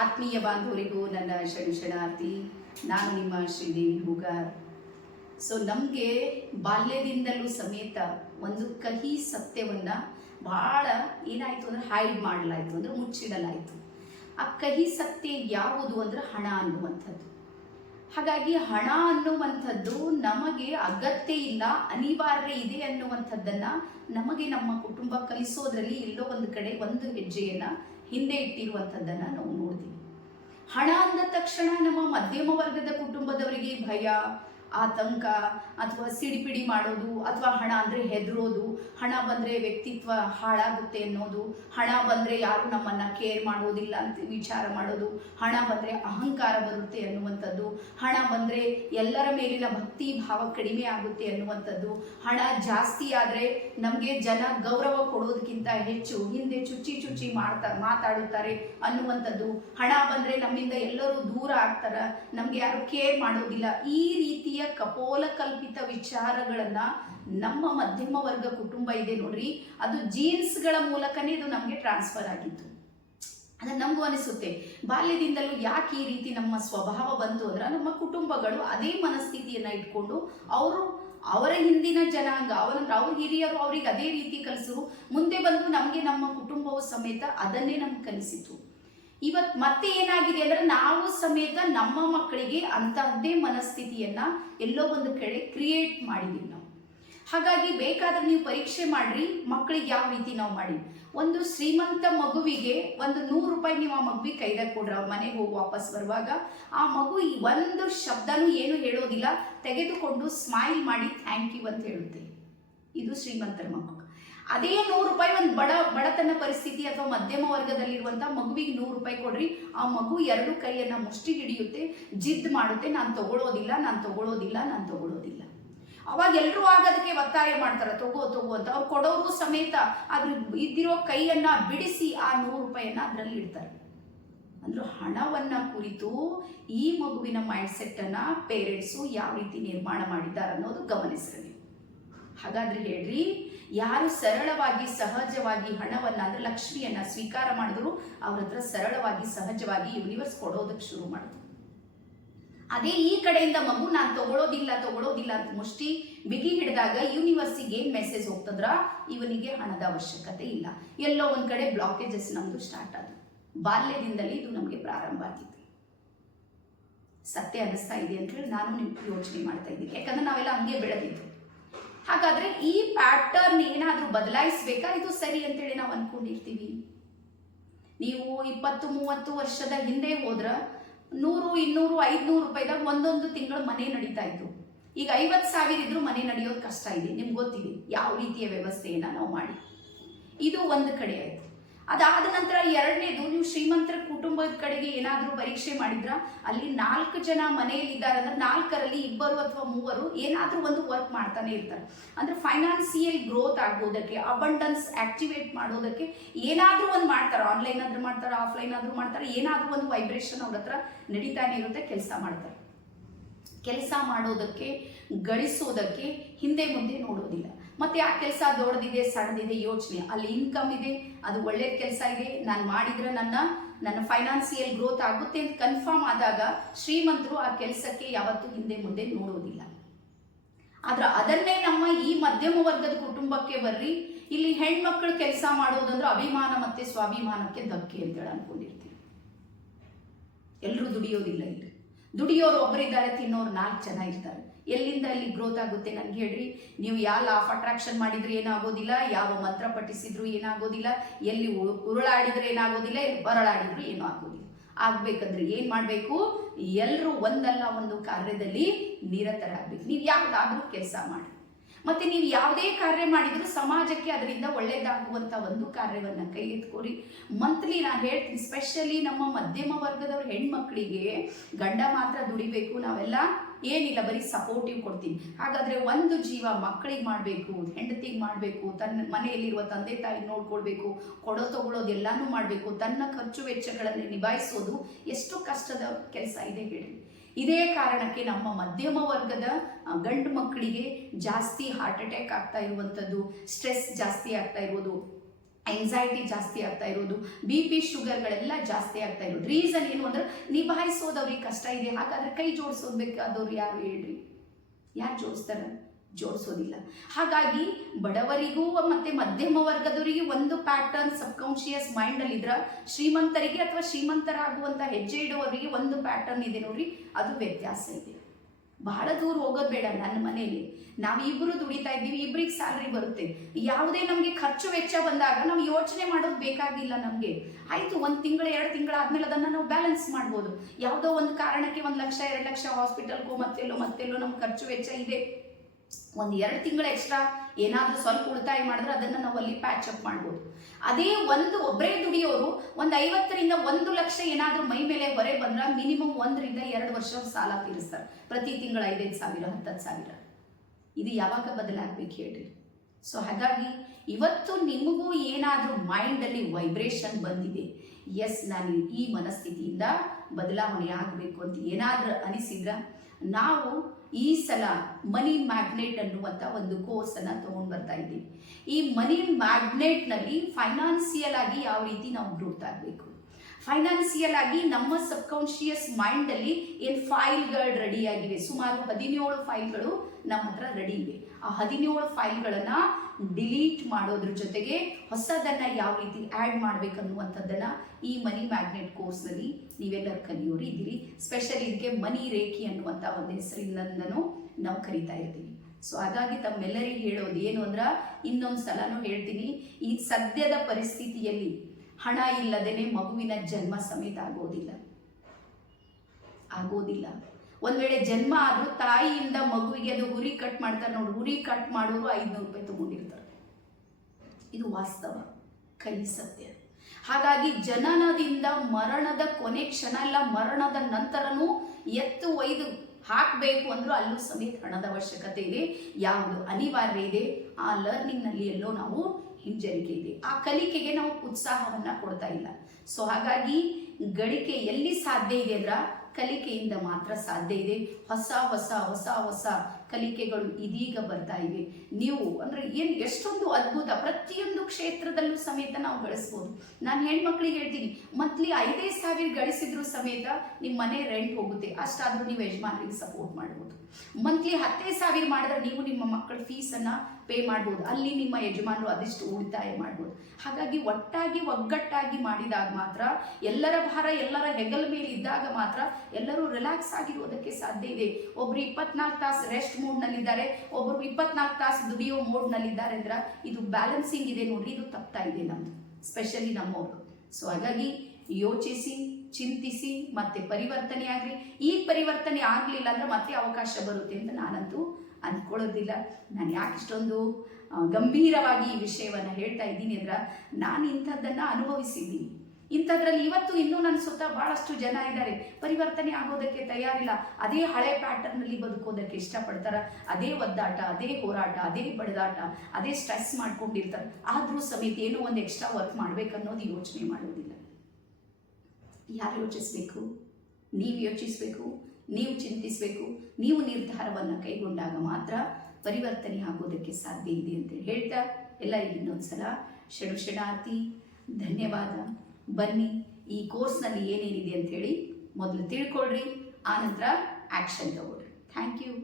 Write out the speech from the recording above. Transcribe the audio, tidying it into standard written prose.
ಆತ್ಮೀಯ ಬಾಂಧವರಿಗೂ ನನ್ನ ಶರಣಾರ್ಥಿ. ನಾನು ನಿಮ್ಮ ಶ್ರೀದೇವಿ ಹೂಗಾರ್. ನಮಗೆ ಬಾಲ್ಯದಿಂದಲೂ ಸಮೇತ ಒಂದು ಕಹಿ ಸತ್ಯವನ್ನ ಬಹಳ ಏನಾಯ್ತು ಅಂದ್ರೆ ಹೈಡ್ ಮಾಡಲಾಯ್ತು, ಅಂದ್ರೆ ಮುಚ್ಚಿಡಲಾಯ್ತು. ಆ ಕಹಿ ಸತ್ಯ ಯಾವುದು ಅಂದ್ರೆ ಹಣ ಅನ್ನುವಂಥದ್ದು. ಹಾಗಾಗಿ ಹಣ ಅನ್ನುವಂಥದ್ದು ನಮಗೆ ಅಗತ್ಯ ಇಲ್ಲ, ಅನಿವಾರ್ಯ ಇದೆ ಅನ್ನುವಂಥದ್ದನ್ನ ನಮಗೆ ನಮ್ಮ ಕುಟುಂಬ ಕಲಿಸೋದ್ರಲ್ಲಿ ಎಲ್ಲೋ ಒಂದು ಕಡೆ ಒಂದು ಹೆಜ್ಜೆಯನ್ನ ಹಿಂದೆ ಇಟ್ಟಿರುವಂಥದ್ದನ್ನ ನಾವು ನೋಡ್ತೀವಿ. ಹಣ ಅಂದ ತಕ್ಷಣ ನಮ್ಮ ಮಧ್ಯಮ ವರ್ಗದ ಕುಟುಂಬದವರಿಗೆ ಭಯ, ಆತಂಕ ಅಥವಾ ಸಿಡಿಪಿಡಿ ಮಾಡೋದು, ಅಥವಾ ಹಣ ಅಂದರೆ ಹೆದರೋದು, ಹಣ ಬಂದರೆ ವ್ಯಕ್ತಿತ್ವ ಹಾಳಾಗುತ್ತೆ ಅನ್ನೋದು, ಹಣ ಬಂದರೆ ಯಾರು ನಮ್ಮನ್ನು ಕೇರ್ ಮಾಡೋದಿಲ್ಲ ಅಂತ ವಿಚಾರ ಮಾಡೋದು, ಹಣ ಬಂದರೆ ಅಹಂಕಾರ ಬರುತ್ತೆ ಅನ್ನುವಂಥದ್ದು, ಹಣ ಬಂದರೆ ಎಲ್ಲರ ಮೇಲಿನ ಭಕ್ತಿ ಭಾವ ಕಡಿಮೆ ಆಗುತ್ತೆ ಅನ್ನುವಂಥದ್ದು, ಹಣ ಜಾಸ್ತಿ ಆದರೆ ನಮಗೆ ಜನ ಗೌರವ ಕೊಡೋದಕ್ಕಿಂತ ಹೆಚ್ಚು ಹಿಂದೆ ಚುಚ್ಚಿ ಮಾತಾಡುತ್ತಾರೆ ಅನ್ನುವಂಥದ್ದು, ಹಣ ಬಂದರೆ ನಮ್ಮಿಂದ ಎಲ್ಲರೂ ದೂರ ಆಗ್ತಾರೆ, ನಮ್ಗೆ ಯಾರು ಕೇರ್ ಮಾಡೋದಿಲ್ಲ. ಈ ರೀತಿಯ ಕಪೋಲ ಕಲ್ಪಿತ ವಿಚಾರಗಳನ್ನ ನಮ್ಮ ಮಧ್ಯಮ ವರ್ಗ ಕುಟುಂಬ ಇದೆ ನೋಡ್ರಿ, ಅದು ಜೀನ್ಸ್ಗಳ ಮೂಲಕನೇ ಇದು ನಮಗೆ ಟ್ರಾನ್ಸ್ಫರ್ ಆಗಿತ್ತು. ಅದು ನಮಗೂ ಅನಿಸುತ್ತೆ ಬಾಲ್ಯದಿಂದಲೂ ಯಾಕೆ ಈ ರೀತಿ ನಮ್ಮ ಸ್ವಭಾವ ಬಂತು ಅಂದ್ರೆ ನಮ್ಮ ಕುಟುಂಬಗಳು ಅದೇ ಮನಸ್ಥಿತಿಯನ್ನ ಇಟ್ಕೊಂಡು ಅವರ ಹಿಂದಿನ ಜನಾಂಗ ಅವ್ರ ಹಿರಿಯರು ಅವ್ರಿಗೆ ಅದೇ ರೀತಿ ಕಲಿಸಿದ್ರು. ಮುಂದೆ ಬಂದು ನಮಗೆ ನಮ್ಮ ಕುಟುಂಬವು ಸಮೇತ ಅದನ್ನೇ ನಮ್ಗೆ ಕಲಿಸಿತು. ಇವತ್ತು ಮತ್ತೆ ಏನಾಗಿದೆ ಅಂದ್ರೆ ನಾವು ಸಮೇತ ನಮ್ಮ ಮಕ್ಕಳಿಗೆ ಅಂತಹದ್ದೇ ಮನಸ್ಥಿತಿಯನ್ನ ಎಲ್ಲೋ ಒಂದು ಕಡೆ ಕ್ರಿಯೇಟ್ ಮಾಡಿದೀವಿ ನಾವು. ಹಾಗಾಗಿ ಬೇಕಾದ್ರೆ ನೀವು ಪರೀಕ್ಷೆ ಮಾಡ್ರಿ, ಮಕ್ಕಳಿಗೆ ಯಾವ ರೀತಿ ನಾವು ಮಾಡಿ. ಒಂದು ಶ್ರೀಮಂತ ಮಗುವಿಗೆ ಒಂದು 100 ರೂಪಾಯಿ ನೀವು ಆ ಮಗುವಿಗೆ ಕೈದಾಗ ಕೊಡ್ರಿ, ಅವ್ರ ಮನೆಗೆ ಹೋಗಿ ವಾಪಸ್ ಬರುವಾಗ ಆ ಮಗು ಒಂದು ಶಬ್ದನೂ ಏನು ಹೇಳೋದಿಲ್ಲ, ತೆಗೆದುಕೊಂಡು ಸ್ಮೈಲ್ ಮಾಡಿ ಥ್ಯಾಂಕ್ ಯು ಅಂತ ಹೇಳುತ್ತೆ. ಇದು ಶ್ರೀಮಂತರ ಮಗು. ಅದೇ 100 ರೂಪಾಯಿ ಒಂದು ಬಡತನ ಪರಿಸ್ಥಿತಿ ಅಥವಾ ಮಧ್ಯಮ ವರ್ಗದಲ್ಲಿರುವಂತಹ ಮಗುವಿಗೆ 100 ರೂಪಾಯಿ ಕೊಡ್ರಿ, ಆ ಮಗು 2 ಕೈಯನ್ನ ಮುಷ್ಟಿ ಹಿಡಿಯುತ್ತೆ, ಜಿದ್ ಮಾಡುತ್ತೆ, ನಾನು ತಗೊಳ್ಳೋದಿಲ್ಲ. ಅವಾಗ ಎಲ್ಲರೂ ಆಗೋದಕ್ಕೆ ಒತ್ತಾಯ ಮಾಡ್ತಾರೆ, ತಗೋ ಅಂತ. ಅವ್ರು ಕೊಡೋರು ಸಮೇತ ಅದ್ರ ಇದ್ದಿರೋ ಕೈಯನ್ನ ಬಿಡಿಸಿ ಆ 100 ರೂಪಾಯಿಯನ್ನ ಅದರಲ್ಲಿ ಇಡ್ತಾರೆ. ಅಂದ್ರೆ ಹಣವನ್ನ ಕುರಿತು ಈ ಮಗುವಿನ ಮೈಂಡ್ ಸೆಟ್ ಅನ್ನ ಪೇರೆಂಟ್ಸು ಯಾವ ರೀತಿ ನಿರ್ಮಾಣ ಮಾಡಿದ್ದಾರೆ ಅನ್ನೋದು ಗಮನಿಸ್ರಿ. ಹಾಗಾದ್ರೆ ಹೇಳ್ರಿ, ಯಾರು ಸರಳವಾಗಿ ಸಹಜವಾಗಿ ಹಣವನ್ನ ಅಂದ್ರೆ ಲಕ್ಷ್ಮಿಯನ್ನ ಸ್ವೀಕಾರ ಮಾಡಿದ್ರು, ಅವ್ರ ಹತ್ರ ಸರಳವಾಗಿ ಸಹಜವಾಗಿ ಯೂನಿವರ್ಸ್ ಕೊಡೋದಕ್ಕೆ ಶುರು ಮಾಡಿದ್ರು. ಅದೇ ಈ ಕಡೆಯಿಂದ ಮಗು ನಾನು ತಗೊಳ್ಳೋದಿಲ್ಲ ಅಂತ ಮುಷ್ಟಿ ಬಿಗಿ ಹಿಡಿದಾಗ ಯೂನಿವರ್ಸಿಗೆ ಏನ್ ಮೆಸೇಜ್ ಹೋಗ್ತದ್ರ, ಇವನಿಗೆ ಹಣದ ಅವಶ್ಯಕತೆ ಇಲ್ಲ. ಎಲ್ಲೋ ಒಂದ್ ಕಡೆ ಬ್ಲಾಕೇಜಸ್ ನಮ್ದು ಸ್ಟಾರ್ಟ್ ಆದ್ರು. ಬಾಲ್ಯದಿಂದಲೇ ಇದು ನಮಗೆ ಪ್ರಾರಂಭ ಆಗಿತ್ತು. ಸತ್ಯ ಅನಿಸ್ತಾ ಇದೆ ಅಂತ ಹೇಳಿ ನಾನು ನಿಮ್ಗೆ ಯೋಚನೆ ಮಾಡ್ತಾ ಇದ್ದೀನಿ, ಯಾಕಂದ್ರೆ ನಾವೆಲ್ಲ ಹಂಗೆ ಬೆಳೆದಿದ್ದು. ಹಾಗಾದ್ರೆ ಈ ಪ್ಯಾಟರ್ನ್ ಏನಾದ್ರೂ ಬದಲಾಯಿಸ್ಬೇಕಾ? ಇದು ಸರಿ ಅಂತೇಳಿ ನಾವು ಅನ್ಕೊಂಡಿರ್ತೀವಿ. ನೀವು 20-30 ವರ್ಷದ ಹಿಂದೆ ಹೋದ್ರ 100, 200, 500 ರೂಪಾಯಿದಾಗ ಒಂದೊಂದು ತಿಂಗಳು ಮನೆ ನಡೀತಾ ಇತ್ತು. ಈಗ 50,000 ಇದ್ರೂ ಮನೆ ನಡೆಯೋದು ಕಷ್ಟ ಇದೆ. ನಿಮ್ಗೆ ಗೊತ್ತಿದೆ ಯಾವ ರೀತಿಯ ವ್ಯವಸ್ಥೆಯನ್ನ ನಾವು ಮಾಡಿ. ಇದು ಒಂದು ಕಡೆ ಆಯ್ತು. ಅದಾದ ನಂತರ ಎರಡನೇದು, ನೀವು ಶ್ರೀಮಂತರ ಕುಟುಂಬದ ಕಡೆಗೆ ಏನಾದ್ರೂ ಪರೀಕ್ಷೆ ಮಾಡಿದ್ರ, ಅಲ್ಲಿ 4 ಜನ ಮನೆಯಲ್ಲಿ ಇದ್ದಾರೆ ಅಂದ್ರೆ 4ರಲ್ಲಿ 2 ಅಥವಾ 3 ಏನಾದ್ರೂ ಒಂದು ವರ್ಕ್ ಮಾಡ್ತಾನೆ ಇರ್ತಾರೆ. ಅಂದ್ರೆ ಫೈನಾನ್ಸಿಯಲ್ ಗ್ರೋತ್ ಆಗೋದಕ್ಕೆ, ಅಬಂಡನ್ಸ್ ಆಕ್ಟಿವೇಟ್ ಮಾಡೋದಕ್ಕೆ ಏನಾದ್ರೂ ಒಂದು ಮಾಡ್ತಾರೆ. ಆನ್ಲೈನ್ ಆದ್ರೂ ಮಾಡ್ತಾರೆ, ಆಫ್ಲೈನ್ ಆದ್ರೂ ಮಾಡ್ತಾರೆ, ಏನಾದ್ರೂ ಒಂದು ವೈಬ್ರೇಷನ್ ಅವ್ರ ಹತ್ರ ನಡೀತಾನೆ ಇರುತ್ತೆ. ಕೆಲಸ ಮಾಡ್ತಾರೆ. ಕೆಲಸ ಮಾಡೋದಕ್ಕೆ, ಗಳಿಸೋದಕ್ಕೆ ಹಿಂದೆ ಮುಂದೆ ನೋಡೋದಿಲ್ಲ. ಮತ್ತೆ ಆ ಕೆಲಸ ದೊಡ್ಡದಿದೆ ಸಣ್ಣದಿದೆ ಯೋಚನೆ, ಅಲ್ಲಿ ಇನ್ಕಮ್ ಇದೆ, ಅದು ಒಳ್ಳೆಯ ಕೆಲಸ ಇದೆ, ನಾನು ಮಾಡಿದ್ರೆ ನನ್ನ ಫೈನಾನ್ಸಿಯಲ್ ಗ್ರೋತ್ ಆಗುತ್ತೆ ಅಂತ ಕನ್ಫರ್ಮ್ ಆದಾಗ ಶ್ರೀಮಂತರು ಆ ಕೆಲಸಕ್ಕೆ ಯಾವತ್ತೂ ಹಿಂದೆ ಮುಂದೆ ನೋಡೋದಿಲ್ಲ. ಆದ್ರೆ ಅದನ್ನೇ ನಮ್ಮ ಈ ಮಧ್ಯಮ ವರ್ಗದ ಕುಟುಂಬಕ್ಕೆ ಬರ್ರಿ, ಇಲ್ಲಿ ಹೆಣ್ಮಕ್ಳು ಕೆಲಸ ಮಾಡೋದಂದ್ರೆ ಅಭಿಮಾನ ಮತ್ತೆ ಸ್ವಾಭಿಮಾನಕ್ಕೆ ಧಕ್ಕೆ ಅಂತೇಳಿ ಅನ್ಕೊಂಡಿರ್ತೀವಿ. ಎಲ್ಲರೂ ದುಡಿಯೋದಿಲ್ಲ. ಇಲ್ಲಿ ದುಡಿಯೋರು ಒಬ್ಬರಿದ್ದಾರೆ, ತಿನ್ನೋರು 4 ಜನ ಇರ್ತಾರೆ. ಎಲ್ಲಿಂದ ಅಲ್ಲಿ ಗ್ರೋತ್ ಆಗುತ್ತೆ ನನ್ಗೆ ಹೇಳ್ರಿ. ನೀವು ಯಾವ ಲಾ ಆಫ್ ಅಟ್ರಾಕ್ಷನ್ ಮಾಡಿದ್ರೆ ಏನಾಗೋದಿಲ್ಲ, ಯಾವ ಮಂತ್ರ ಪಠಿಸಿದ್ರು ಏನಾಗೋದಿಲ್ಲ, ಎಲ್ಲಿ ಉರುಳಾಡಿದ್ರೆ ಏನಾಗೋದಿಲ್ಲ, ಎಲ್ಲಿ ಬರಳಾಡಿದ್ರು ಏನೂ ಆಗೋದಿಲ್ಲ. ಆಗ್ಬೇಕಂದ್ರೆ ಏನ್ ಮಾಡ್ಬೇಕು? ಎಲ್ಲರೂ ಒಂದಲ್ಲ ಒಂದು ಕಾರ್ಯದಲ್ಲಿ ನಿರತರಾಗ್ಬೇಕು. ನೀವು ಯಾವ್ದಾದ್ರೂ ಕೆಲಸ ಮಾಡಿ, ಮತ್ತೆ ನೀವು ಯಾವುದೇ ಕಾರ್ಯ ಮಾಡಿದ್ರು ಸಮಾಜಕ್ಕೆ ಅದರಿಂದ ಒಳ್ಳೇದಾಗುವಂತ ಒಂದು ಕಾರ್ಯವನ್ನ ಕೈ ಎತ್ಕೋರಿ. ಮಂತ್ಲಿ ನಾನು ಹೇಳ್ತೀನಿ, ಸ್ಪೆಷಲಿ ನಮ್ಮ ಮಧ್ಯಮ ವರ್ಗದವ್ರ ಹೆಣ್ಮಕ್ಳಿಗೆ ಗಂಡ ಮಾತ್ರ ದುಡಿಬೇಕು, ನಾವೆಲ್ಲ ಏನಿಲ್ಲ ಬರೀ ಸಪೋರ್ಟಿವ್ ಕೊಡ್ತೀನಿ. ಹಾಗಾದ್ರೆ ಒಂದು ಜೀವ ಮಕ್ಕಳಿಗೆ ಮಾಡಬೇಕು, ಹೆಂಡತಿಗೆ ಮಾಡಬೇಕು, ತನ್ನ ಮನೆಯಲ್ಲಿರುವ ತಂದೆ ತಾಯಿ ನೋಡ್ಕೊಳ್ಬೇಕು, ಕೊಡೋ ತಗೊಳ್ಳೋದು ಎಲ್ಲಾನು ಮಾಡಬೇಕು, ತನ್ನ ಖರ್ಚು ವೆಚ್ಚಗಳನ್ನು ನಿಭಾಯಿಸೋದು ಎಷ್ಟು ಕಷ್ಟದ ಕೆಲಸ ಇದೆ ಹೇಳಿ. ಇದೇ ಕಾರಣಕ್ಕೆ ನಮ್ಮ ಮಧ್ಯಮ ವರ್ಗದ ಗಂಡು ಮಕ್ಕಳಿಗೆ ಜಾಸ್ತಿ ಹಾರ್ಟ್ ಅಟ್ಯಾಕ್ ಆಗ್ತಾ ಇರುವಂಥದ್ದು, ಸ್ಟ್ರೆಸ್ ಜಾಸ್ತಿ ಆಗ್ತಾ ಇರೋದು, ಎಂಗ್ಸೈಟಿ ಜಾಸ್ತಿ ಆಗ್ತಾ ಇರೋದು, BP ಶುಗರ್ಗಳೆಲ್ಲ ಜಾಸ್ತಿ ಆಗ್ತಾ ಇರೋದು. ರೀಸನ್ ಏನು ಅಂದ್ರೆ ನಿಭಾಯಿಸೋದವ್ರಿಗೆ ಕಷ್ಟ ಇದೆ. ಹಾಗಾದ್ರೆ ಕೈ ಜೋಡಿಸೋದು ಬೇಕಾದವ್ರು ಯಾರು ಹೇಳ್ರಿ? ಯಾರು ಜೋಡಿಸ್ತಾರೆ? ಜೋಡಿಸೋದಿಲ್ಲ. ಹಾಗಾಗಿ ಬಡವರಿಗೂ ಮತ್ತೆ ಮಧ್ಯಮ ವರ್ಗದವರಿಗೆ ಒಂದು ಪ್ಯಾಟರ್ನ್ ಸಬ್ಕಾನ್ಶಿಯಸ್ ಮೈಂಡ್ ಅಲ್ಲಿ ಇದ್ರ, ಶ್ರೀಮಂತರಿಗೆ ಅಥವಾ ಶ್ರೀಮಂತರಾಗುವಂತ ಹೆಜ್ಜೆ ಇಡುವವರಿಗೆ ಒಂದು ಪ್ಯಾಟರ್ನ್ ಇದೆ ನೋಡ್ರಿ, ಅದು ವ್ಯತ್ಯಾಸ ಇದೆ. ಬಹಳ ದೂರ ಹೋಗೋದು ಬೇಡ. ನನ್ನ ಮನೆಯಲ್ಲಿ ನಾವು ಇಬ್ಬರು ದುಡಿತಾ ಇದ್ದೀವಿ, ಇಬ್ಬರಿಗೆ ಸ್ಯಾಲ್ರಿ ಬರುತ್ತೆ. ಯಾವುದೇ ನಮಗೆ ಖರ್ಚು ವೆಚ್ಚ ಬಂದಾಗ ನಾವು ಯೋಚನೆ ಮಾಡೋದು ಬೇಕಾಗಿಲ್ಲ. ನಮಗೆ ಆಯ್ತು, 1 ತಿಂಗಳು 2 ತಿಂಗಳು ಆದ್ಮೇಲೆ ಅದನ್ನ ನಾವು ಬ್ಯಾಲೆನ್ಸ್ ಮಾಡ್ಬೋದು. ಯಾವುದೋ ಒಂದು ಕಾರಣಕ್ಕೆ 1 ಲಕ್ಷ 2 ಲಕ್ಷ ಹಾಸ್ಪಿಟಲ್ಗೂ ಮತ್ತೆಲ್ಲೋ ನಮ್ಮ ಖರ್ಚು ವೆಚ್ಚ ಇದೆ. 1-2 ತಿಂಗಳು ಎಕ್ಸ್ಟ್ರಾ ಏನಾದ್ರೂ ಸ್ವಲ್ಪ ಉಳಿತಾಯ ಮಾಡಿದ್ರೆ ಅದನ್ನ ನಾವು ಅಲ್ಲಿ ಪ್ಯಾಚ್ ಅಪ್ ಮಾಡ್ಬೋದು. ಅದೇ ಒಬ್ಬರೇ ದುಡಿಯೋರು 50ರಿಂದ 1 ಲಕ್ಷ ಏನಾದ್ರೂ ಮೈ ಮೇಲೆ ಹೊರೆ ಬಂದ್ರೆ ಮಿನಿಮಮ್ 1ರಿಂದ 2 ವರ್ಷ ಸಾಲ ತೀರಿಸ್ತಾರೆ. ಪ್ರತಿ ತಿಂಗಳು 5,000 ಸಾವಿರ 10,000 ಸಾವಿರ. ಇದು ಯಾವಾಗ ಬದಲಾಗಬೇಕು ಹೇಳ್ರಿ? ಸೊ ಹಾಗಾಗಿ ಇವತ್ತು ನಿಮಗೂ ಏನಾದ್ರೂ ಮೈಂಡ್ ಅಲ್ಲಿ ವೈಬ್ರೇಷನ್ ಬಂದಿದೆ, ಎಸ್ ನಾನು ಈ ಮನಸ್ಥಿತಿಯಿಂದ ಬದಲಾವಣೆ ಆಗಬೇಕು ಅಂತ ಏನಾದ್ರೂ ಅನಿಸಿದ್ರ, ನಾವು ಈ ಸಲ ಮನಿ ಮ್ಯಾಗ್ನೆಟ್ ಅನ್ನುವಂಥ ಒಂದು ಕೋರ್ಸ್ ಅನ್ನ ತಗೊಂಡು ಬರ್ತಾ ಇದ್ದೀವಿ. ಈ ಮನಿ ಮ್ಯಾಗ್ನೆಟ್ ನಲ್ಲಿ ಫೈನಾನ್ಸಿಯಲ್ ಆಗಿ ಯಾವ ರೀತಿ ನಾವು ಗ್ರೋತ್ ಆಗಬೇಕು, ಫೈನಾನ್ಸಿಯಲ್ ಆಗಿ ನಮ್ಮ ಸಬ್ಕಾನ್ಶಿಯಸ್ ಮೈಂಡ್ ಅಲ್ಲಿ ಏನ್ ಫೈಲ್ಗಳು ರೆಡಿ ಆಗಿವೆ, ಸುಮಾರು 17 ಫೈಲ್ಗಳು ನಮ್ಮ ಹತ್ರ ರೆಡಿ ಇವೆ. ಆ 17 ಫೈಲ್ಗಳನ್ನ ಡಿಲೀಟ್ ಮಾಡೋದ್ರ ಜೊತೆಗೆ ಹೊಸದನ್ನ ಯಾವ ರೀತಿ ಆ್ಯಡ್ ಮಾಡ್ಬೇಕನ್ನುವಂಥದ್ದನ್ನ ಈ ಮನಿ ಮ್ಯಾಗ್ನೆಟ್ ಕೋರ್ಸ್ ನಲ್ಲಿ ನೀವೆಲ್ಲರೂ ಕಲಿಯೋರು ಇದ್ದೀರಿ. ಸ್ಪೆಷಲಿ ಇದಕ್ಕೆ ಮನಿ ರೇಖಿ ಅನ್ನುವಂಥ ಒಂದು ಹೆಸರಿನಿಂದನೂ ನಾವು ಕರಿತಾ ಇರ್ತೀವಿ. ಸೊ ಹಾಗಾಗಿ ತಮ್ಮೆಲ್ಲರಿಗೆ ಹೇಳೋದು ಏನು ಅಂದ್ರ, ಇನ್ನೊಂದು ಸಲನೂ ಹೇಳ್ತೀನಿ, ಈ ಸದ್ಯದ ಪರಿಸ್ಥಿತಿಯಲ್ಲಿ ಹಣ ಇಲ್ಲದೇನೆ ಮಗುವಿನ ಜನ್ಮ ಸಮೇತ ಆಗೋದಿಲ್ಲ. ಒಂದ್ ವೇಳೆ ಜನ್ಮ ಆದ್ರೂ ತಾಯಿಯಿಂದ ಮಗುವಿಗೆ ಅದು ಉರಿ ಕಟ್ ಮಾಡ್ತಾರೆ ನೋಡಿ, ಉರಿ ಕಟ್ ಮಾಡೋರು 500 ರೂಪಾಯಿ ತಗೊಂಡಿರ್ತಾರೆ. ಇದು ವಾಸ್ತವ, ಕಹಿ ಸತ್ಯ. ಹಾಗಾಗಿ ಜನನದಿಂದ ಮರಣದ ಕೊನೆ ಕ್ಷಣ ಅಲ್ಲ, ಮರಣದ ನಂತರನೂ ಎತ್ತು ಒಯ್ದು ಹಾಕಬೇಕು ಅಂದ್ರೂ ಅಲ್ಲೂ ಸಮೇತ ಹಣದ ಅವಶ್ಯಕತೆ ಇದೆ. ಯಾವುದು ಅನಿವಾರ್ಯ ಇದೆ, ಆ ಲರ್ನಿಂಗ್ ನಲ್ಲಿ ಎಲ್ಲೋ ನಾವು ಹಿಂಜರಿಕೆ ಇದೆ. ಆ ಕಲಿಕೆಗೆ ನಾವು ಉತ್ಸಾಹವನ್ನ ಕೊಡ್ತಾ ಇಲ್ಲ. ಸೊ ಹಾಗಾಗಿ ಗಳಿಕೆ ಎಲ್ಲಿ ಸಾಧ್ಯ ಇದೆ ಅಂದ್ರ ಕಲಿಕೆಯಿಂದ ಮಾತ್ರ ಸಾಧ್ಯ ಇದೆ. ಹೊಸ ಹೊಸ ಹೊಸ ಹೊಸ ಕಲಿಕೆಗಳು ಇದೀಗ ಬರ್ತಾ ಇವೆ. ನೀವು ಅಂದ್ರೆ ಎಷ್ಟೊಂದು ಅದ್ಭುತ, ಪ್ರತಿಯೊಂದು ಕ್ಷೇತ್ರದಲ್ಲೂ ಸಮೇತ ನಾವು ಗಳಿಸ್ಬೋದು. ನಾನು ಹೆಣ್ಮಕ್ಳಿಗೆ ಹೇಳ್ತೀನಿ, ಮಂತ್ಲಿ 5,000 ಗಳಿಸಿದ್ರು ಸಮೇತ ನಿಮ್ಮ ಮನೆ ರೆಂಟ್ ಹೋಗುತ್ತೆ, ಅಷ್ಟಾದ್ರೂ ನೀವು ಯಜಮಾನರಿಗೆ ಸಪೋರ್ಟ್ ಮಾಡ್ಬೋದು. ಮಂತ್ಲಿ 10,000 ಮಾಡಿದ್ರೆ ನೀವು ನಿಮ್ಮ ಮಕ್ಕಳ ಫೀಸನ್ನ ಪೇ ಮಾಡ್ಬೋದು, ಅಲ್ಲಿ ನಿಮ್ಮ ಯಜಮಾನರು ಅದಿಷ್ಟು ಉಳಿತಾಯ ಮಾಡ್ಬೋದು. ಹಾಗಾಗಿ ಒಗ್ಗಟ್ಟಾಗಿ ಮಾಡಿದಾಗ ಮಾತ್ರ, ಎಲ್ಲರ ಭಾರ ಎಲ್ಲರ ಹೆಗಲ ಮೇಲೆ ಇದ್ದಾಗ ಮಾತ್ರ ಎಲ್ಲರೂ ರಿಲ್ಯಾಕ್ಸ್ ಆಗಿರೋದಕ್ಕೆ ಸಾಧ್ಯ ಇದೆ. ಒಬ್ರು 24 ತಾಸು ರೆಸ್ಟ್ ಮೋಡ್ ನಲ್ಲಿದ್ದಾರೆ, ಒಬ್ರು 24 ತಾಸು ದುಡಿಯೋ ಮೋಡ್ ನಲ್ಲಿದ್ದಾರೆ ಅಂದ್ರೆ ಇದು ಬ್ಯಾಲೆನ್ಸಿಂಗ್ ಇದೆ ನೋಡ್ರಿ, ಇದು ತಪ್ತಾ ಇದೆ ನಮ್ದು, ಸ್ಪೆಷಲಿ ನಮ್ಮವರು. ಸೊ ಹಾಗಾಗಿ ಯೋಚಿಸಿ, ಚಿಂತಿಸಿ ಮತ್ತೆ ಪರಿವರ್ತನೆ ಆಗ್ರಿ. ಈ ಪರಿವರ್ತನೆ ಆಗ್ಲಿಲ್ಲ ಅಂದ್ರೆ ಮತ್ತೆ ಅವಕಾಶ ಬರುತ್ತೆ ಅಂತ ನಾನಂತೂ ಅನ್ಕೊಳ್ಳೋದಿಲ್ಲ. ನಾನು ಯಾಕೆ ಇಷ್ಟೊಂದು ಗಂಭೀರವಾಗಿ ಈ ವಿಷಯವನ್ನ ಹೇಳ್ತಾ ಇದ್ದೀನಿ ಅಂದ್ರೆ, ನಾನು ಇಂಥದ್ದನ್ನ ಅನುಭವಿಸಿದ್ದೀನಿ. ಇಂಥದ್ರಲ್ಲಿ ಇವತ್ತು ಇನ್ನೂ ನನ್ನ ಸುತ್ತ ಬಹಳಷ್ಟು ಜನ ಇದ್ದಾರೆ, ಪರಿವರ್ತನೆ ಆಗೋದಕ್ಕೆ ತಯಾರಿಲ್ಲ, ಅದೇ ಹಳೆ ಪ್ಯಾಟರ್ನ್ ನಲ್ಲಿ ಬದುಕೋದಕ್ಕೆ ಇಷ್ಟಪಡ್ತಾರ, ಅದೇ ಒದ್ದಾಟ, ಅದೇ ಹೋರಾಟ, ಅದೇ ಬಡದಾಟ, ಅದೇ ಸ್ಟ್ರೆಸ್ ಮಾಡ್ಕೊಂಡಿರ್ತಾರೆ. ಆದ್ರೂ ಸಮೇತ ಏನೋ ಒಂದು ಎಕ್ಸ್ಟ್ರಾ ವರ್ಕ್ ಮಾಡ್ಬೇಕನ್ನೋದು ಯೋಚನೆ ಮಾಡೋದಿಲ್ಲ. ಯಾರು ಯೋಚಿಸ್ಬೇಕು? ನೀವು ಯೋಚಿಸ್ಬೇಕು, ನೀವು ಚಿಂತಿಸಬೇಕು, ನೀವು ನಿರ್ಧಾರವನ್ನು ಕೈಗೊಂಡಾಗ ಮಾತ್ರ ಪರಿವರ್ತನೆ ಆಗೋದಕ್ಕೆ ಸಾಧ್ಯ ಇದೆ ಅಂತ ಹೇಳ್ತಾ ಎಲ್ಲರಿಗೂ ಇನ್ನೊಂದ್ಸಲ ಶರಣಾರ್ಥಿ, ಧನ್ಯವಾದ. ಬನ್ನಿ, ಈ ಕೋರ್ಸ್ನಲ್ಲಿ ಏನೇನಿದೆ ಅಂತ ಹೇಳಿ ಮೊದಲು ತಿಳ್ಕೊಳ್ರಿ, ಆನಂತರ ಆಕ್ಷನ್ ತಗೊಳ್ರಿ. Thank you.